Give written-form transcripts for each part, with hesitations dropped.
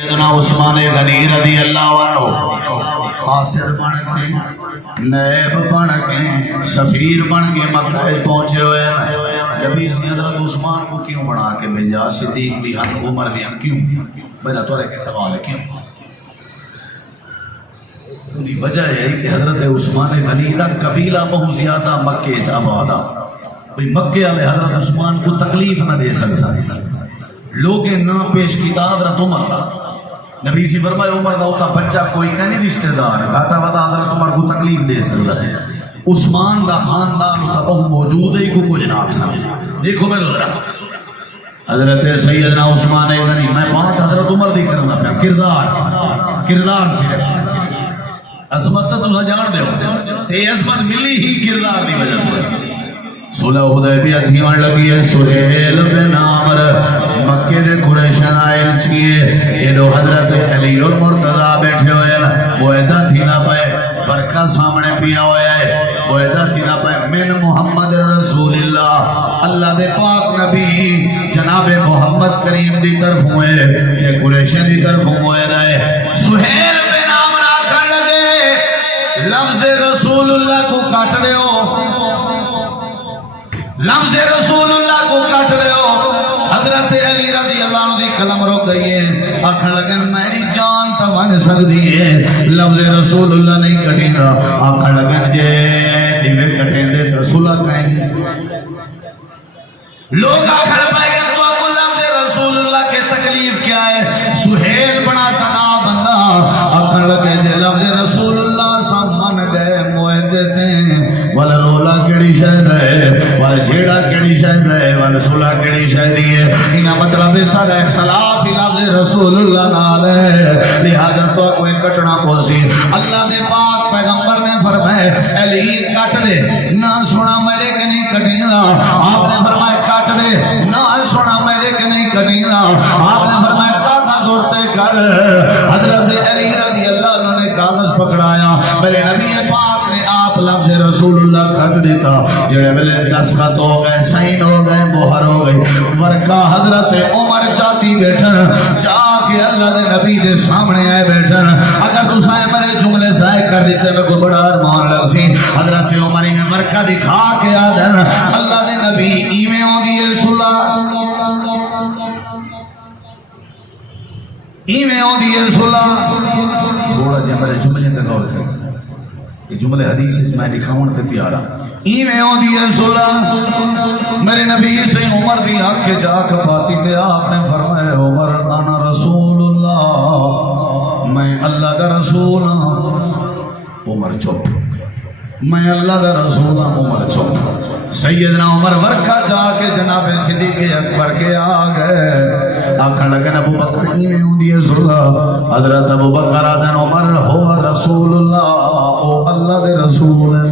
سیدنا عثمان غنی رضی اللہ عنہ قاصد بن کے نیب بن کے سفیر بن کے مکہ پہنچے ہوئے ہیں. نبی سے حضرت عثمان کو کیوں بنا کے بھیجا؟ صدیق بھی ہم، عمر بھی ہم، کیوں؟ میرا تو کے سوال ہے کیوں؟ دی وجہ ہے کہ حضرت عثمان غنی دا قبیلہ بہت زیادہ مکے چ آباد آ. مکے والے حضرت عثمان کو تکلیف نہ دے سکتا. لوگ نہ پیش کتاب حضرت عمر کا نبی سی فرمائے عمر کا ہوتا بچہ کوئی کا نہیں رشتہ دار گھاٹا ودا حضرت عمر کو تکلیف دے سکتا ہے. عثمان دا خاندان ہوتا بہت موجود ہے کو کچھ نہ سمجھ. دیکھو میں ذرا حضرت سیدنا عثمان غنی، میں بات حضرت عمر دی کرنا پیا. کردار صرف عظمت تو تساں جان دیو تے عظمت ملی ہی کردار دی وجہ سے. صلح حدیبیہ تھیون لگی ہے. سہیل بن عمرو مکے دے قریش آئل چیئے یہ دو حضرت علی اور مرتضی بیٹھے ہوئے ہیں. وہ ایدہ تھی نہ پائے برکہ سامنے پیا ہوئے ہے. وہ ایدہ تھی نہ پائے من محمد رسول اللہ، اللہ دے پاک نبی جناب محمد کریم دی طرف ہوئے یہ قریش دی طرف ہوئے رہے. سہیل بن عمرو آکھن لگے لفظ رسول اللہ کو کاٹ رہے ہو، لفظ رسول اللہ کو کاٹ رہے ہو. حضرت علی رضی اللہ عنہ دی قلم رو گئی ہے. آکھن لگن میری جان تو بن سکتی ہے لفظ رسول اللہ نہیں کٹیں گا. آکھن لگن جے دیوے کٹیں دے تو صلح کہیں گے. لوگ آکھن پائے گا تو آپ لفظ رسول اللہ کے تکلیف کیا ہے؟ سہیل بنا تنا بندہ آکھن لگے جے لفظ رسول اللہ سامان گئے موئے دیتے ہیں والا رولا کیڑی شہد ہے والا جھیڑا کیڑی شہد ہے والا صلح کیڑی شہدی ہے. انہا مطلب سارا اختلاف لفظ رسول اللہ نال ہے لہذا تو کوئی کٹنا پوسی. اللہ دے پاک پیغمبر نے فرمائے علی کٹ دے نہ سونا ملے کہ نہیں کٹیں گا. آپ نے فرمایا کٹ دے نہ سونا ملے کہ نہیں کٹیں گا. آپ نے فرمایا کاغذ اڑتے کر. حضرت علی رضی اللہ عنہ نے کاغذ پکڑایا. میرے نبی پاک نے آپ لفظ رسول اللہ کٹ دیتا. جڑے ملے دستخط ہو گئے، سائن ہو گئے، مہر ہو گئی. ورکہ حضرت عمر چاہتی بیٹھن چاہ کے اللہ دے نبی دے سامنے آئے بیٹھن. اگر تو سائے میرے جملے ضائع کر دیتے میں کو بڑا ارمان لگ سی. حضرت عمر میں ورکہ دکھا کے آدھن اللہ دے نبی ایمیں ہوں دیئے صلح، ایمیں ہوں دیئے صلح. تھوڑا جے میرے جملے تک غور کریں، یہ جملے حدیث اس میں دکھاؤں سے تیارا. ایمیں ہوں دیئے صلح. میرے نبی سے عمر دی آنکھ کے جا کھپاتی تھے. آپ نے فرمایا عمر انا رسول اللہ، میں اللہ دا رسول ہوں. عمر چپ، میں اللہ دا رسول ہوں. عمر چپ. سیدنا عمر ورکہ جا کے جناب صدیق اکبر کے آگئے. آکھن لگن ابو بکر ایمیں ہوں دیئے صلح. حضرت ابو بکر آدھن عمر ہوا رسول اللہ، او اللہ دے رسول ہے.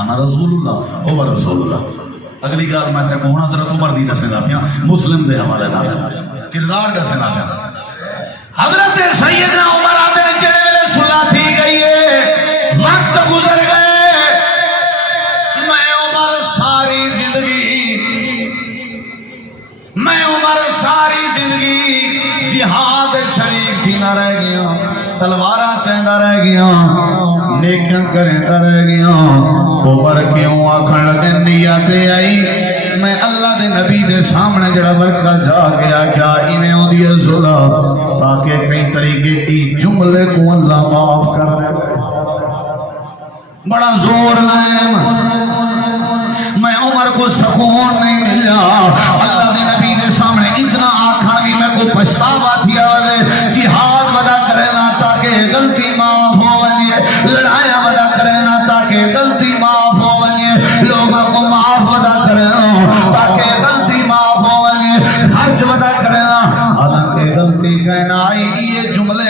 آنا رسول اللہ ہوا رسول اللہ. اگلی گال میں تے کہنا حضرت عمر دی دسے دافیاں مسلم دے حوالے نہ کردار دسے نہ. حضرت سیدنا عمر آدھے چڑے ویلے صلح تھی گئی ہے، وقت گزر گئے. میں عمر ساری زندگی جہاد شریف تھی نہ رہ گیا، تلوارہ چہندہ رہ گیا، نیکیاں کریں رہ گیا. عمر کیوں آکھن لگے نیت آئی میں اللہ دے نبی دے سامنے جڑا ورکہ جا گیا کیا انہیں ہوں دیئے صلح تاکہ کئی طریقے کی جملے کو اللہ معاف کر دے. بڑا زور لائم میں عمر کو سکون نہیں ملا. اللہ دے نبی دے سامنے اتنا آکھا بھی میں کو پچھتاوا تھیا دے. جہاد ودا کرنا تاکہ غلطی معاف ہو بنیے، لڑایا ودا کرنا تاکہ غلطی معاف ہو بنیے، لوگوں کو معاف ودا کرنا تاکہ غلطی معاف ہو بنیے، خرچ ودا کرنا حالانکہ غلطی کہنا آئی. یہ جملے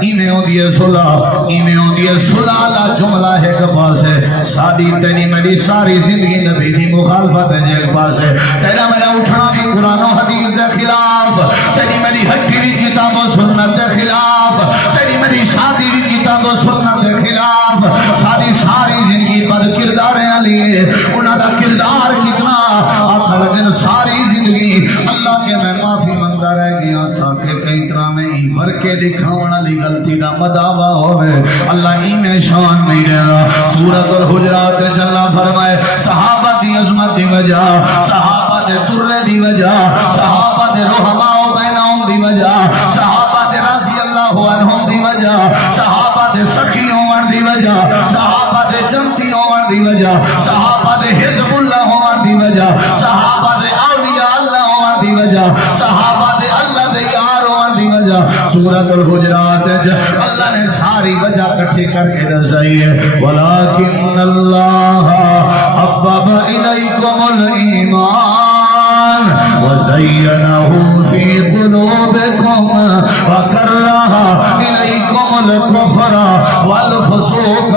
ایمیں ہوں دیئے صلح، ایمیں ہوں دیئے صلح. لا جملہ ہے کہ پاس ہے سادی تیری میری ساری زندگی نبی دی مخالفت ہے جیل پاس ہے. تیرا میرا اٹھنا بھی قرآن و حدیث دے خلاف، تیری میری ہٹی بھی کتاب و سنت دے خلاف، تیری میری شادی بھی کتاب و سنت دے خلاف. ساری زندگی بد کردار لیے انہاں دا کردار کتنا آکھا لگن ساری زندگی اللہ کے میں معافی منگتا رہ گیا تاکہ کئی طرح نہیں فرقے دکھاون والی غلطی دا مداوا ہوے اللہ ہی میں شان نہیں رہا سورۃ الحجرات تے اللہ فرمائے صحابہ دی عظمت دی وجہ صحابہ دے درے دی وجہ صحابہ دے رحماء بینہم دی وجہ صحابہ دے رضی اللہ عنہم دی وجہ صحابہ دے سخی ہون دی وجہ صحابہ دے جنتی ہون دی وجہ صحابہ دے حزب اللہ ہون دی وجہ صحابہ دے اولیاء اللہ ہون دی وجہ صحابہ دے اللہ دے یار ہون دی وجہ سورۃ الحجرات اللہ نے ساری وجہ اکٹھی کر کے دسائی ہے ولیکن اللہ حبب الیکم الایمان وزینہ فی قلوبکم وکرہ الیکم الکفر والفسوق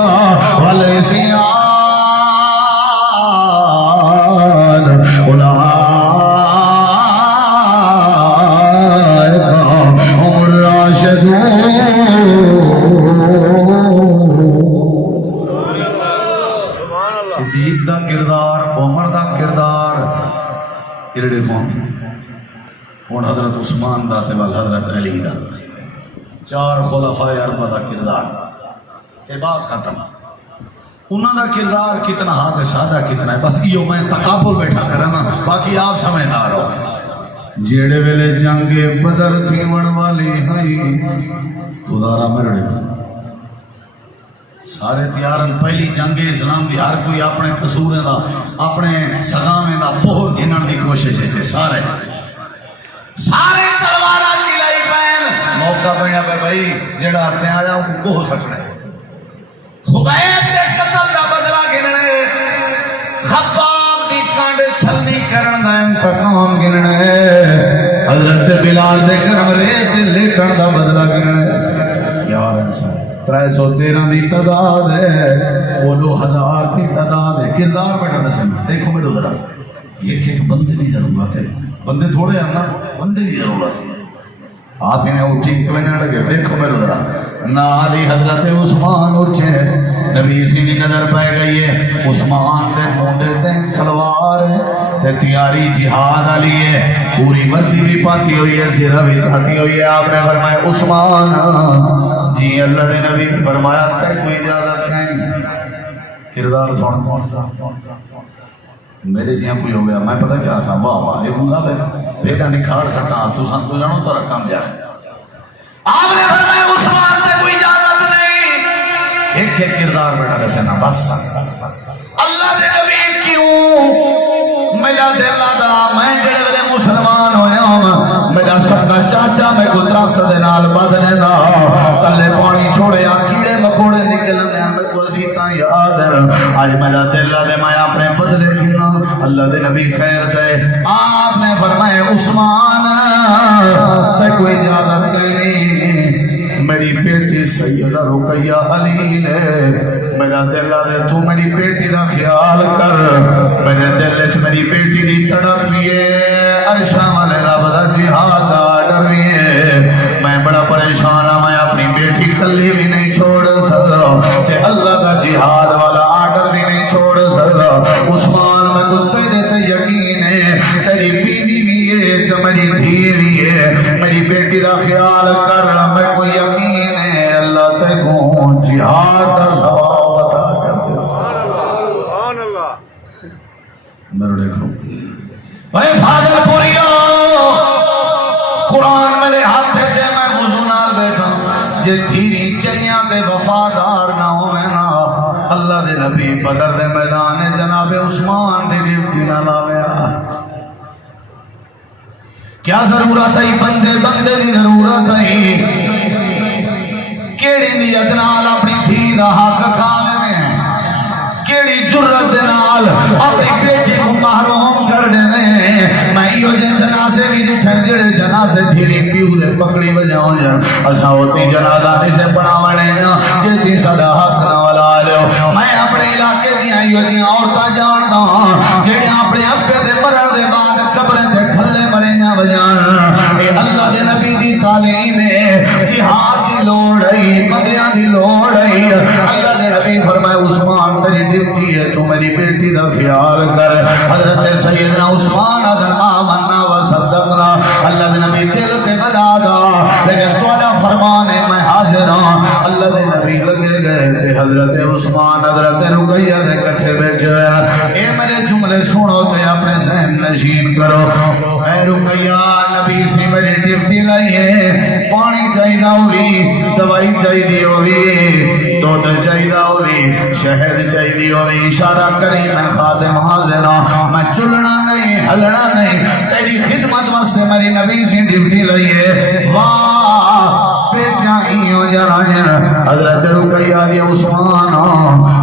والعصیان صدیق دا کردار عمر دا کردار ارڑے فون ہوں حضرت عثمان دا تے حضرت علی دا چار خلفائے اربعہ دا کردار تے بات ختم انہوں دا کردار کتنا ہاتھ سادہ کتنا ہے بس یہ میں تقابل بیٹھا کرنا باقی آپ سمجھدار ہو جیڑے ویلے جنگ بدر تھی ون والی ہائی خدا را مرڑے سارے تیارن پہلی جنگ اسلام دی ہر کوئی اپنے قصوریں دا اپنے سزامیں دا بہت گھنن دی کوشش ہے سارے تلوارہ کلائی پہن موقع بنیا پہ بھائی جڑا ہاتھیں آیا وہ کوہ سچنے خبیب دے قتل دا بدلہ گھننے خباب دی کانڈ چھلنی کرن دا انتقام گھننے حضرت بلال دے کرم ریت لیٹن دا بدلہ گھننے یار انسان 313 دی تعداد ہے وہ 2000 کی تعداد ہے کردار بیٹا نسل دیکھو میرے ذرا ایک بندے دی ضرورت ہے بندے تھوڑے ہیں نا بندے دی ضرورت ہے آپ انہیں اٹھی کے لگنے لگے دیکھو میرے ذرا نالی حضرت عثمان اٹھے نبی سی دی نظر پہ گئی ہے عثمان دے موندے تے تلوار تے تیاری جہاد علی ہے پوری وردی بھی پاتی ہوئی ہے سرہ بھی چاہتی ہوئی ہے آپ نے فرمایا عثمان جی اللہ دے نبی فرمایا تے کوئی اجازت نہیں کردار سن میرے جہاں کوئی ہو گیا میں پتہ کیا تھا واہ واہ یہ بھولا بیٹا نکھار سکتا تو سن تو جانو تو رکھا جائے آپ نے فرمایا عثمان تے کوئی اجازت نہیں ایک کردار بیٹا رسینا بس اللہ دے نبی کیوں میرا دل آدھا میں جڑے ویلے مسلمان ہویا ہوں میرا سکا چاچا میں کو درخت دے نال بدلے دا تلے پانی چھوڑے کیڑے مکوڑے نکلنے میں کو عزیتاں یاد ہے آج میرا دل آدھے میں اپنے بدلے گھنا اللہ دے نبی خیر تے آپ نے فرمائے عثمان تے کوئی اجازت کہیں نہیں میری بیٹی سیدہ رقیہ علی نے میرا دل آدھے تو میری بیٹی دا خیال کر میرے دل اچھ میری بیٹی دی تڑپ لیے عرشہ والے رب دا جہاد آڈر لیے میں بڑا پریشان ہوں میں اپنی بیٹی کلی بھی نہیں چھوڑ سکتا تے اللہ دا جہاد والا آڈر بھی نہیں چھوڑ سکتا عثمان میں تو تیرے یقین ہے تیری بیوی بھی ہے تو میری دھی بھی ہے میری بیٹی دا خیال کر میں کوئی یقین ہے اللہ تے کو جہاد دا ثواب عطا کر دے سبحان اللہ میرے دیکھو اے فاضل پوریو قرآن میرے ہاتھ سے میں وضو نال بیٹھا جے دھیری چنیاں دے وفادار نہ ہوئے نا اللہ دے نبی بدر دے میدان جناب عثمان دے ڈیوٹی نہ لاویا کیا ضرورت ہے بندے بندے دی ضرورت ہے کیڑی نیت نال اپنی دھی دا حق کھاوے میں کیڑی جرت دے نال اپنی بیٹی کو محروم کر دے میں ایو جے جنازے بھی ڈٹھن جڑے جنازے دھیری پیو دے پکڑی وجاؤں جان اساں ہوتی جنازہ نہیں سے بناونے جے دی صدا حق نہ والا لو میں اپنے علاقے دی ایو جی عورتاں جاندا جڑے اپنے ابے دے مرن دے بعد قبریں دے کھلے مریاں وجان اے اللہ دے نبی دی تعلیم ہے جہاد دی لوڑ ہے بندیاں دی لوڑ ہے اللہ اللہ نے نبی فرمایا عثمان تیری ڈیوٹی ہے تو میری بیٹی دا خیال کر. حضرت سیدنا عثمان اگر آمنا و صدقنا اللہ نے نبی دل تے بنا دا لیکن تواڈا فرمان ہے میں حاضر ہوں. اللہ نے نبی لگے گئے تے حضرت عثمان حضرت رقیہ دے کٹھے بیٹھے اے میرے جملے سنو تے اپنے ذہن نشین کرو. اے رقیہ نبی سے میری ڈیوٹی لائیے پانی چاہیے ہوئی دوائی چاہیے ہوئی دودھ چاہیے ہوئی شہد چاہیے ہوئی اشارہ کری میں خادم حاضر ہوں میں چلنا نہیں ہلنا نہیں تیری خدمت واسطے میری نبی سے ڈیوٹی لائیے. واہ بیٹیاں ہیوں جرا حضرت رقیہ دی عثمان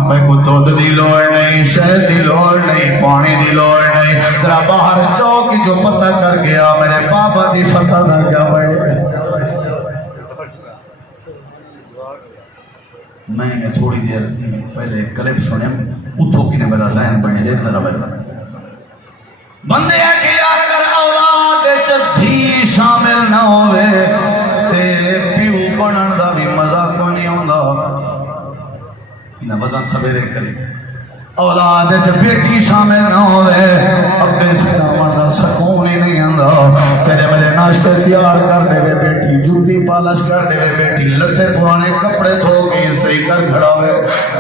میں کو دودھ دی لوڑ نہیں شہد دی لوڑ نہیں پانی دی لوڑ نہیں ذرا باہر چوک جو پتہ کر گیا میرے بابا دی فتح نہ جاوے. میں نے تھوڑی دیر پہلے کلپ سنے اتھو کی نے میرا ذہن بنے دیکھ ذرا بندے ہیں کہ یار اگر اولاد چتھی شامل نہ ہوئے تے پیو بنن دا بھی مزہ کو نہیں ہوندا. انہاں وزن سویرے کرے اولاد چ بیٹی شامل نہ ہوئے ابے سلام دا سکون ہی نہیں آندا. تیرے میرے ناشتے تیار کر دے وے بیٹی جوتی پالش کر دے وے بیٹی لتے پرانے کپڑے دھو کے استری کر کھڑا ہوئے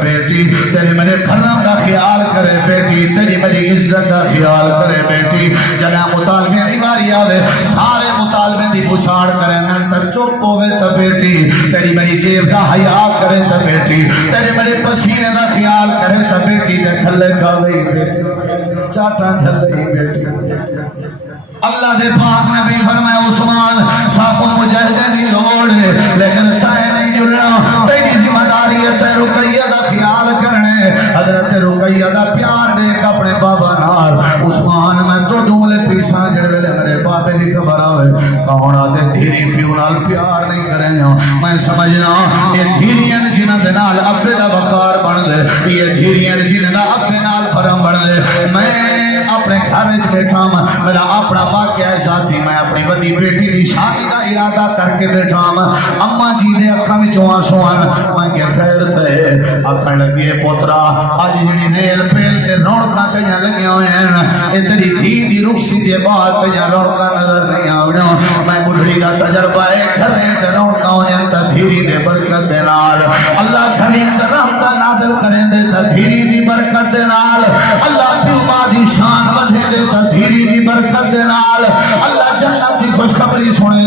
بیٹی تیرے میرے گھرم دا خیال کرے بیٹی تیری میری عزت دا خیال کرے بیٹی. جنا مطالبے دی واری آوے سارے مطالبے دی پچھاڑ کرے نن تے چپ ہوے تے بیٹی تیری میری جیب دا حیا کرے تے بیٹی تیرے میرے پسینے دا خیال کرے تے بیٹی کھلے کھاوے بیٹی چاٹا جھلے بیٹی. اللہ دے پاک نبی فرمایا عثمان صاحب مجاہدے دی لوڑ لیکن تے نہیں جڑنا تیری ذمہ داری ہے تے رقیہ دا خیال کرنے. حضرت رقیہ دا پیار دیکھ اپنے بابا نال عثمان میں تو ڈولے پیسا جڑ ویلے میرے بابے دی خبر آوے کون آدھے دھیری پیو نال پیار نہیں کریں میں سمجھنا یہ دھیریاں جنہاں دے نال ابے دا وقار بن دے یہ دھیریاں جنہاں دا ابے نال فرم بن دے. میں اپنے گھر وچ بیٹھا میرا اپنا واقعہ ساتھی میں اپنی بڑی بیٹی دی شادی دا ارادہ کر کے بیٹھا اما جی نے اکھاں وچوں آنسو آن میں کہ خیر تے آکھن لگی پوترا اج جڑی ریل پیل تے رونقاں تے لگیاں ہوئے ہیں اے تیری دھی دی رخصتی دے بعد تے رونقاں نظر نہیں آونا. میں بڈھڑی دا تجربہ ہے گھر وچ رونقاں ہوئے تے دھیری دے برکت دے نال اللہ گھر وچ رحمت نازل کرے دے تے دھیری دی برکت دے نال اللہ پیو ماں دی شان ودھے دے تے دھیری دی برکت دے نال اللہ جنت دی خوشخبری سنے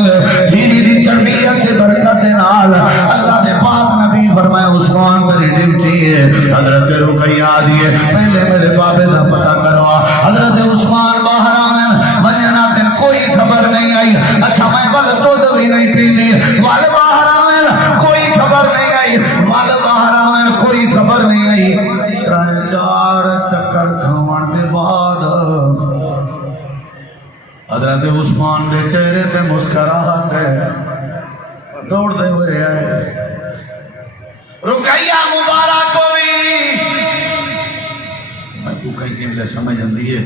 دھیری دی تربیت دی برکت دے نال. اللہ دے پاک نبی فرمایا عثمان میری ڈیوٹی ہے حضرت رقیہ دی پہلے میرے بابے دا پتہ کروا. حضرت عثمان باہر آمن وجنا تے کوئی خبر نہیں آئی. اچھا میں بل دودھ بھی نہیں پیندی وال باہر آمن کوئی خبر نہیں آئی وال باہر آمن کوئی خبر نہیں آئی. ترے چار چکر کھاون دے بعد حضرت عثمان دے چہرے تے مسکراہٹ ہے دوڑ دے ہوئے آئے رقیہ مبارک ہوئی. میں کو کہیں کہ لے سمجھ اندی ہے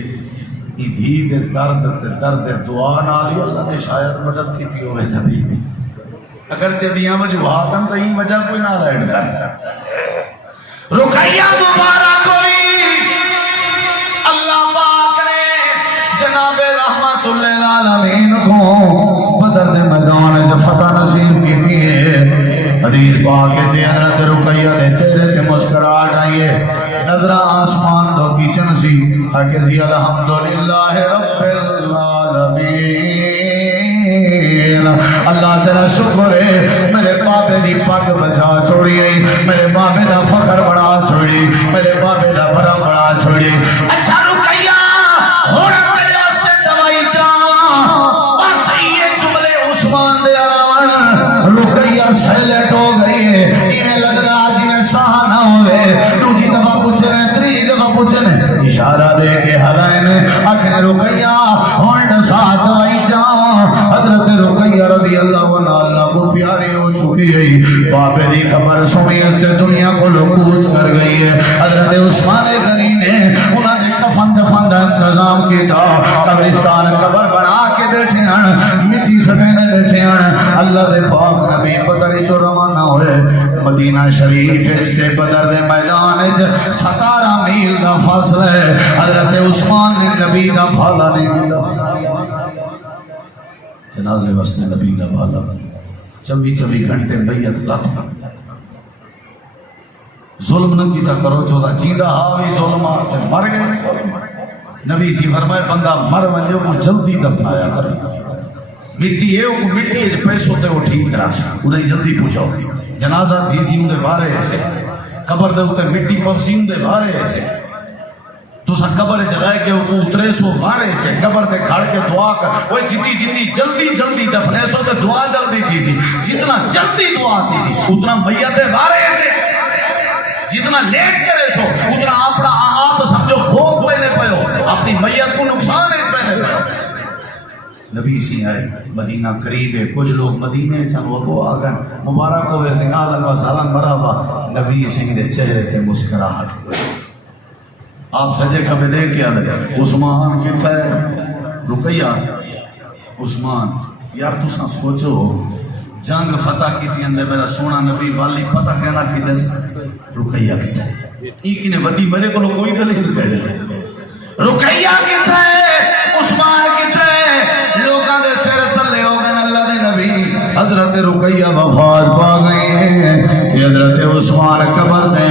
یہ دھی دے درد دعا نالی اللہ نے شاید مدد کی تھی ہوئے نبی دی اگرچہ دیاں وجوہات ہم تہیں وجہ کوئی نہ رائٹ کر. رقیہ مبارک ہوئی اللہ پاک نے جناب رحمت للعالمین کو بدر دے میدان جو فتح نصیب کی تھی. حدیث پاک کے حضرت رقیہ دے چہرے تے مسکراہٹ آئیے نظر آسمان دو پیچھن سی کہ سی الحمدللہ رب العالمین. اللہ تعالی شکر ہے میرے بابے دی پگ بچا چھوڑی میرے بابے دا فخر بڑا چھوڑی میرے بابے دا بھرم بڑا چھوڑی. اچھا رقیہ ہونا تیرے واسطے دوائی چاہاں بس یہ جملے عثمان دے علاوہ رقیہ سیلٹ ہو گئی ہے. انہیں لگ رہا جی میں ساہ نہ ہوئے دوجی دفعہ پوچھے رہے تری دفعہ پوچھے رہے اشارہ دے کے حلائن اکھنے رقیہ ہونا ساہ دوائی چاہاں. حضرت رقیہ رضی اللہ عنہ اللہ کو پیاری ہو چکی ہے بابے دی خبر سنی اس دنیا کو لکوچ کر گئی ہے. حضرت عثمان غنی نے انہاں نے کفن دفن دا انتظام کیتا قبرستان قبر بنا کے بیٹھے ہیں مٹی سٹینے بیٹھے ہیں اللہ دے پاک نبی بدر چو روانہ ہوئے مدینہ شریف کے بدر دے میدان 17 میل دا فاصلہ ہے حضرت عثمان نے نبی دا بھالا نہیں دیتا جنازے واسطے نبی دا بھالا 24 گھنٹے بیعت لات ظلم نہ کیتا کرو چودا جیندہ ہاوی ظلمات مر گئے نبی سی فرمائے بندہ مر ونجو کو جلدی دفنایا کرو مٹی ہے وہ مٹی ہے پیسوں تے وہ ٹھیک کرا انہیں جلدی پوچھاؤ جنازہ تھی سی اندے بارے سے قبر دے ہوتے مٹی پفسی اندے بارے سے تو سا قبر جلائے کہ وہ اترے سو بارے سے قبر دے کھڑ کے دعا کر وہ جتنی جلدی دفنے سو تے دعا جلدی تھی سی جتنا جلدی دعا تھی سی اتنا میت بارے سے جتنا لیٹ کرے سو اتنا اپنا آپ سمجھو بھوگ پہنے پہو اپنی میت کو نقصان ہے پہنے پہو نبی سی آئے مدینہ قریب ہے کچھ لوگ مدینے چن وہ آگن مبارک ہوئے سنگالن و سالن مرحبا نبی سی دے چہرے تے مسکراہٹ ہوئے آپ سجے کبھی لے کے آدھے عثمان کتا ہے رقیہ عثمان یار تو سا سوچو جنگ فتح کی تھی اندے میرا سونا نبی والی پتہ کہنا کی دس رقیہ کتا ہے ایک نے وڈی میرے کو کوئی دلیل کہہ دے رقیہ کتا ہے عثمان کتا ہے لوگاں دے سر تلے ہو گئے اللہ دے نبی حضرت رقیہ وفات پا گئی ہے تے حضرت عثمان قبر دے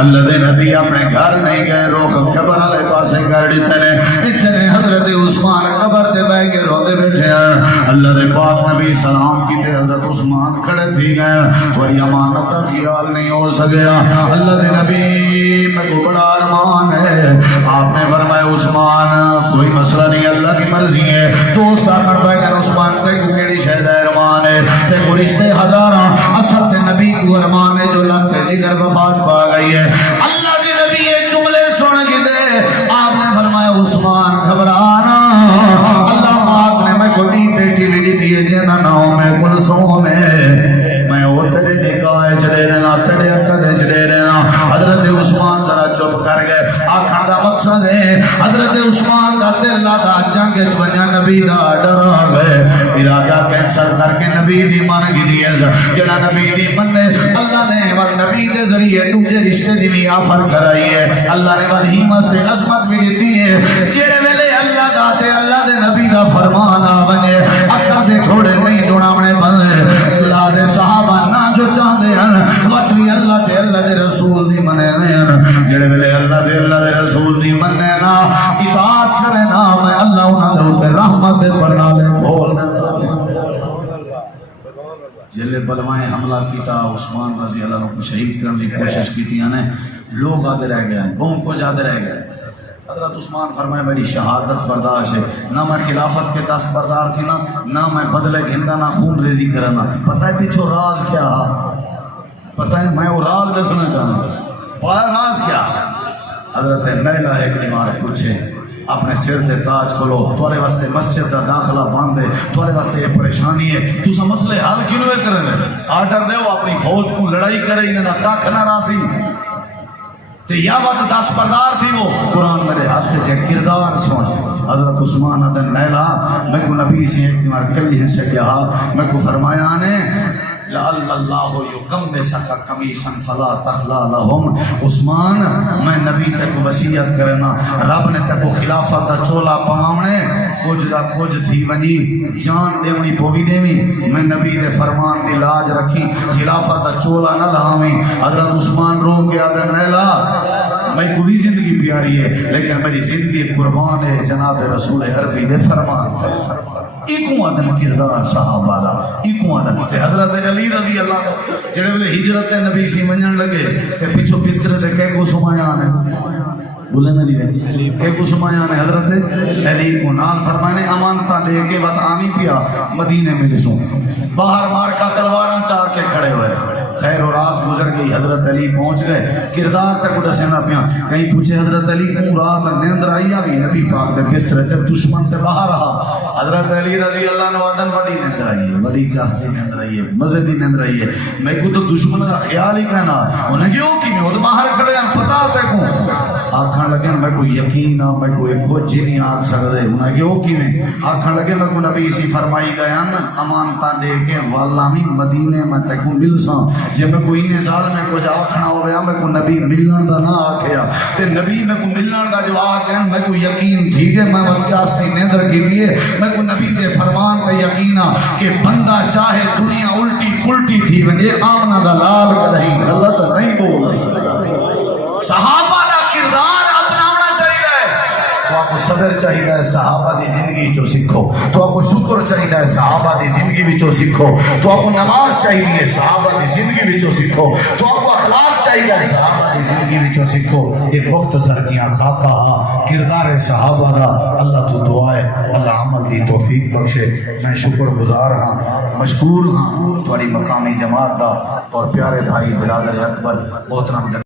اللہ دے نبی اپنے گھر نہیں گئے روک قبر والے پاسے گاڑی تنے اتنے حضرت عثمان قبر تے بیٹھ کے روتے بیٹھے ہیں اللہ دے پاک نبی سلام کیتے حضرت عثمان کھڑے تھی گئے تھوڑی امانت کا خیال نہیں ہو سکیا اللہ دے نبی میں کو بڑا ارمان ہے آپ نے فرمایا عثمان کوئی مسئلہ نہیں اللہ کی مرضی ہے دوست آخر پہ کہ عثمان تے کو کیڑی شہد ارمان ہے تے کو رشتے ہزاراں اثر تے نبی کو ارمان ہے جو لگتے جگر وفات پا گئی ہے اللہ کے نبی یہ جملے سن کے دے آپ نے فرمایا عثمان گھبرانا اللہ پاک نے میں کو نہیں بیٹی بھی دیے جنا ناؤں میں کلثوم میں وہ تیرے نگاہ چلے رہنا تیرے عقد چلے رہنا حضرت عثمان ذرا چپ کر گئے آخر دا مقصد ہے حضرت عثمان دا دل دا جنگ چونیا نبی دا ڈر گئے ارادہ کینسل کر کے نبی دی مان کی دیئے جڑا نبی دی مننے اللہ نے وال نبی دے ذریعے دوجے رشتے دی بھی آفر کرائی ہے اللہ نے وال ہی مست عظمت بھی دیتی ہے جڑے ویلے اللہ دا تے اللہ دے نبی دا فرمان آ بنے عقل دے گھوڑے نہیں دوڑاونے بنے اللہ دے صحابہ نہ جو چاہتے ہیں وقت بھی اللہ تے اللہ دے رسول نہیں منے ہیں جڑے ویلے اللہ تے اللہ دے رسول نہیں منے نا اطاعت کرے نا میں اللہ انہاں دے اوپر رحمت دے پرنالے کھول دے جلے بلوائیں حملہ کیتا عثمان رضی اللہ عنہ کو شہید کرنے کی کوشش کی تھی نے لوگ آتے رہ گئے ہیں بہن کو جاتے رہ گئے حضرت عثمان فرمائے میری شہادت برداشت ہے نہ میں خلافت کے دست بردار تھی نہ میں بدلے گھندا نہ خون ریزی کرنا پتہ ہے پیچھو راز کیا پتہ ہے میں وہ راز دسنا چاہتا ہوں راز کیا حضرت نیلہ ایک نمار پوچھے اپنے سر سے تاج کھولو تھوڑے واسطے مسجد کا داخلہ باندھے تھوڑے واسطے یہ پریشانی ہے تو سا مسئلے حل کیوں نہ کرنے آرڈر دے اپنی فوج کو لڑائی کرے انہیں تاک نہ راسی تے یا بات دس بردار تھی وہ قرآن میرے ہاتھ سے کردار سن حضرت عثمان ادن نیلا میں کو نبی سے ایک نمار کلی سے کہا میں کو فرمایا نے لعل اللہ یکم سکا کمیشن فلا تخلا لهم عثمان میں نبی تک وصیت کرنا رب نے تک خلافت دا چولا پاونے کچھ دا کچھ تھی ونی جان دیونی پوی دیوی میں نبی دے فرمان دی لاج رکھی خلافت دا چولا نہ لاویں حضرت عثمان رو گیا دے نیلا میں کوئی زندگی پیاری ہے لیکن میری زندگی قربان ہے جناب رسول عربی دے فرمان ایکوں آدم کردار صحابہ دا ایکوں آدم تے حضرت علی رضی اللہ جڑے بلے ہجرت نبی سی منجن لگے تے پیچھو بستر تے کہے کو سمایان ہے بولے نہ لیے کہے کو سمایان ہے حضرت علی کو نال فرمانے امانتا لے کے وقت آمی پیا مدینے میں رسوں باہر مار کا تلواراں چاہ کے کھڑے ہوئے خیر و رات گزر گئی حضرت علی پہنچ گئے کردار تک اڑا سینا پیا کہیں پوچھے حضرت علی کو رات نیند آئی آگئی نبی پاک دے بستر سے دشمن سے باہر رہا حضرت علی رضی اللہ عنہ وعدن ولی نیند رہی ہے ولی چاستی نیند رہی ہے مزدی نیند رہی ہے میں کو تو دشمن کا خیال ہی کہنا انہیں کیوں کی میں وہ تو باہر کھڑے ہیں پتا ہوتا ہے کون آکھن لگے میں کوئی یقین میں کوئی کچھ نہیں آکھ سکتے انہیں کہ وہ کیویں آکھن لگے میں کو نبی سی فرمائی گیا نا امانتا دے کے والا بھی مدینے میں تے کو مل ساں جے میں کوئی نے سال میں کچھ آکھنا ہویا میں کو نبی ملن دا نہ آکھیا تے نبی میں کو ملن دا جو آکھیا میں کو یقین ٹھیک ہے میں وچاستی نیندر کی دیے میں کو نبی دے فرمان تے یقینا کہ بندہ چاہے دنیا الٹی پلٹی تھی ونجے آمنہ دا لال رہی غلط نہیں بول صحابہ دا کردار اپناونا چاہیے تو آپ کو صبر چاہیے صحابہ دی زندگی چو سکھو تو آپ کو شکر چاہیے صحابہ دی زندگی بھی چو سکھو تو آپ کو نماز چاہیے صحابہ دی زندگی بھی چو سکھو تو آپ کو اخلاق چاہیے صحابہ دی زندگی بھی چو سکھو ایک وقت سرجیاں خاکہ کردار صحابہ دا اللہ تو دعائے اللہ عمل دی توفیق بخشے میں شکر گزار ہاں مشکور ہاں تمہاری مقامی جماعت دا اور پیارے بھائی برادر اکبر محترم